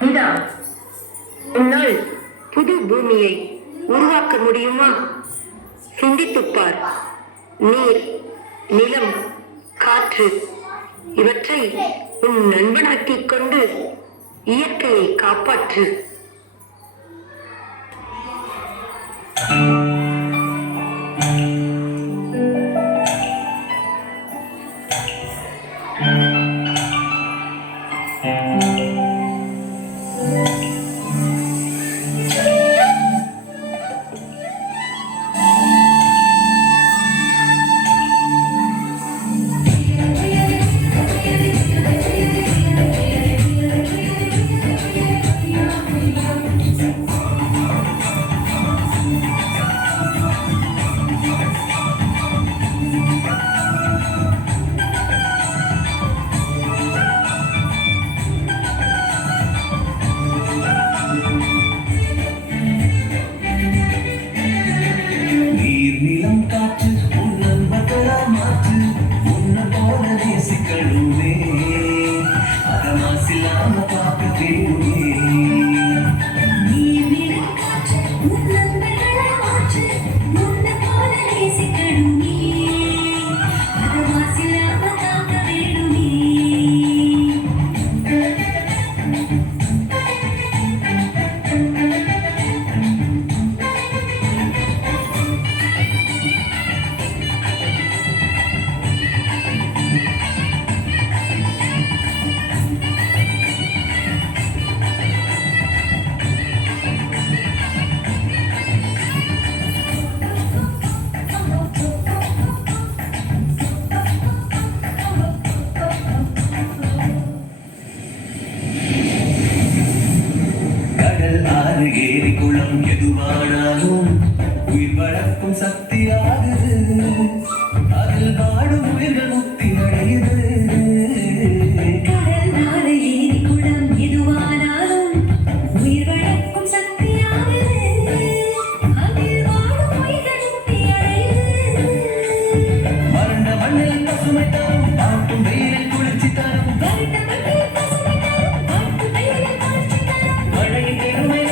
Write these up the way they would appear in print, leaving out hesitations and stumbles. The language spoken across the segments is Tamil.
இதா உன்னால் புது பூமியை உருவாக்க முடியுமா? சிந்தித்துப்பார். நீர், நிலம், காற்று இவற்றை உன் நண்பனாக்கிக் கொண்டு இயற்கையை காப்பாற்று. ஏரி குளம் எதுவானாலும் உயிர் வளர்க்கும் சக்தியாகுது. அதில் வாடும் உயிர்கள் முக்தி அடையுது. கடல் ஆறு ஏரி குளம் எதுவானாலும் உயிர் வளர்க்கும் சக்தியாகுது. அதில் வாடும் உயிர்கள் முக்தி அடையுது. வறண்ட மண்ணில் பசுமை தரும், காட்டும் வெயிலில் குளிர்ச்சி தரும். வறண்ட மண்ணில் பசுமை தரும், காட்டும் வெயிலில் குளிர்ச்சி தரும். மழையின் பெருமை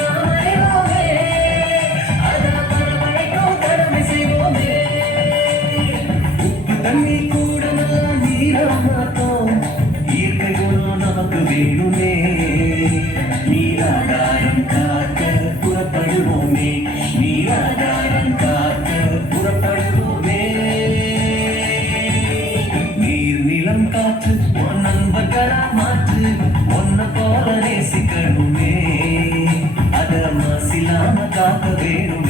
வேணுமே. நீராதாரம் காக்க புறப்படுவோமே. நீராதாரம் காக்க புறப்படுவோமே. நீர், நிலம், காற்று உன் நண்பர்களா மாற்று. ஒன்ன போல நேசிக்கணுமே. அத மாசிலாம காக்க வேணுமே.